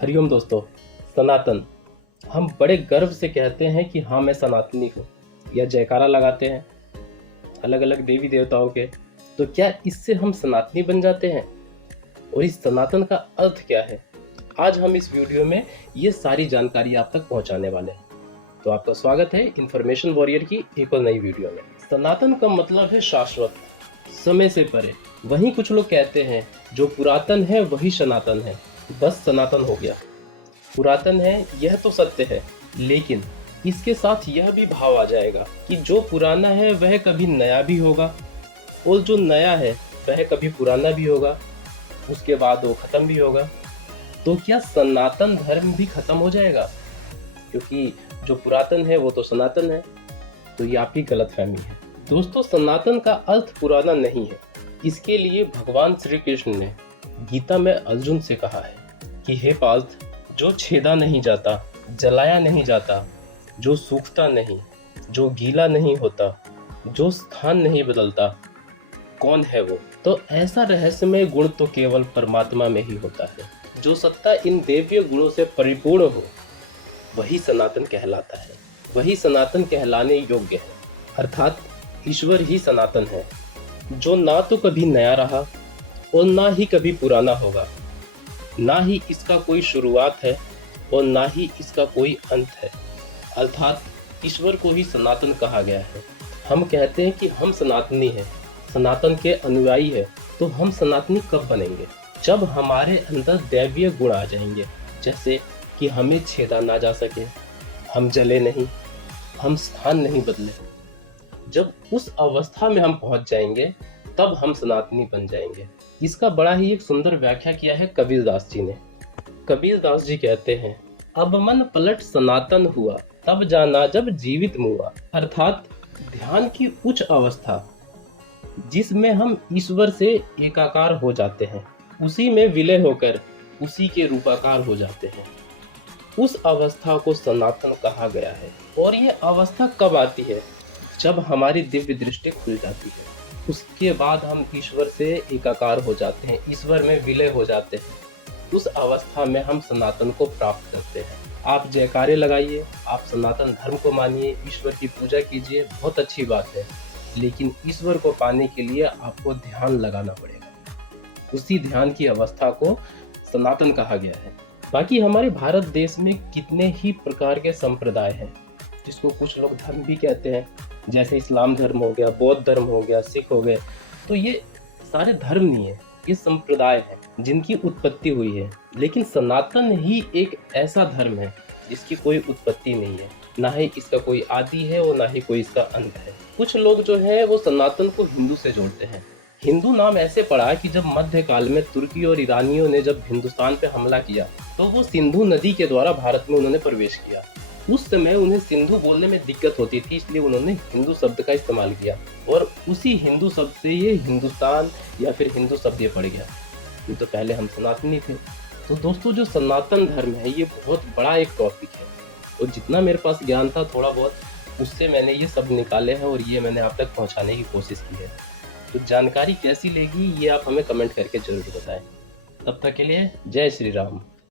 हरिओम दोस्तों। सनातन, हम बड़े गर्व से कहते हैं कि हाँ मैं सनातनी हूँ, या जयकारा लगाते हैं अलग अलग देवी देवताओं के। तो क्या इससे हम सनातनी बन जाते हैं? और इस सनातन का अर्थ क्या है? आज हम इस वीडियो में ये सारी जानकारी आप तक पहुंचाने वाले हैं। तो आपका स्वागत है इन्फॉर्मेशन वॉरियर की एक और नई वीडियो में। सनातन का मतलब है शाश्वत, समय से परे। वहीं कुछ लोग कहते हैं जो पुरातन है वही सनातन है, बस सनातन हो गया। पुरातन है यह तो सत्य है, लेकिन इसके साथ यह भी भाव आ जाएगा कि जो पुराना है वह कभी नया भी होगा, और जो नया है वह कभी पुराना भी होगा, उसके बाद वो खत्म भी होगा। तो क्या सनातन धर्म भी खत्म हो जाएगा? क्योंकि जो पुरातन है वो तो सनातन है। तो ये आपकी गलतफहमी है दोस्तों। सनातन का अर्थ पुराना नहीं है। इसके लिए भगवान श्री कृष्ण ने गीता में अर्जुन से कहा है कि हे पार्थ, जो छेदा नहीं जाता, जलाया नहीं जाता, जो सूखता नहीं, जो गीला नहीं होता, जो स्थान नहीं बदलता, कौन है वो? तो ऐसा रहस्यमय गुण तो केवल परमात्मा में ही होता है। जो सत्ता इन दिव्य गुणों से परिपूर्ण हो वही सनातन कहलाता है, वही सनातन कहलाने योग्य है। अर्थात ईश्वर ही सनातन है, जो ना तो कभी नया रहा और ना ही कभी पुराना होगा, ना ही इसका कोई शुरुआत है और ना ही इसका कोई अंत है। अर्थात ईश्वर को ही सनातन कहा गया है। हम कहते हैं कि हम सनातनी हैं, सनातन के अनुयायी हैं। तो हम सनातनी कब बनेंगे? जब हमारे अंदर दैवीय गुण आ जाएंगे, जैसे कि हमें छेदा ना जा सके, हम जले नहीं, हम स्थान नहीं बदले। जब उस अवस्था में हम पहुंच जाएंगे तब हम सनातनी बन जाएंगे। इसका बड़ा ही एक सुंदर व्याख्या किया है कबीरदास जी ने। कबीरदास जी कहते हैं, अब मन पलट सनातन हुआ, तब जाना जब जीवित मुआ। अर्थात ध्यान की उच्च अवस्था जिसमें हम ईश्वर से एकाकार हो जाते हैं, उसी में विलय होकर उसी के रूपाकार हो जाते हैं, उस अवस्था को सनातन कहा गया है। और ये अवस्था कब आती है? जब हमारी दिव्य दृष्टि खुल जाती है। उसके बाद हम ईश्वर से एकाकार हो जाते हैं, ईश्वर में विलय हो जाते हैं। उस अवस्था में हम सनातन को प्राप्त करते हैं। आप जयकारे लगाइए, आप सनातन धर्म को मानिए, ईश्वर की पूजा कीजिए, बहुत अच्छी बात है। लेकिन ईश्वर को पाने के लिए आपको ध्यान लगाना पड़ेगा। उसी ध्यान की अवस्था को सनातन कहा गया है। बाकी हमारे भारत देश में कितने ही प्रकार के संप्रदाय हैं, जिसको कुछ लोग धर्म भी कहते हैं, जैसे इस्लाम धर्म हो गया, बौद्ध धर्म हो गया, सिख हो गए। तो ये सारे धर्म नहीं है, ये संप्रदाय हैं जिनकी उत्पत्ति हुई है। लेकिन सनातन ही एक ऐसा धर्म है जिसकी कोई उत्पत्ति नहीं है, ना ही इसका कोई आदि है और ना ही कोई इसका अंत है। कुछ लोग जो है वो सनातन को हिंदू से जोड़ते हैं। हिंदू नाम ऐसे पड़ा कि जब मध्यकाल में तुर्की और ईरानियों ने जब हिंदुस्तान पे हमला किया तो वो सिंधु नदी के द्वारा भारत में उन्होंने प्रवेश किया। उस समय उन्हें सिंधु बोलने में दिक्कत होती थी, इसलिए उन्होंने हिंदू शब्द का इस्तेमाल किया, और उसी हिंदू शब्द से ये हिंदुस्तान या फिर हिंदू शब्द ये पड़ गया। नहीं तो पहले हम सनातनी थे। तो दोस्तों, जो सनातन धर्म है ये बहुत बड़ा एक टॉपिक है, और जितना मेरे पास ज्ञान था थोड़ा बहुत, उससे मैंने ये सब निकाले हैं और ये मैंने आप तक पहुँचाने की कोशिश की है। तो जानकारी कैसी लगी ये आप हमें कमेंट करके जरूर बताएं। तब तक के लिए जय श्री राम।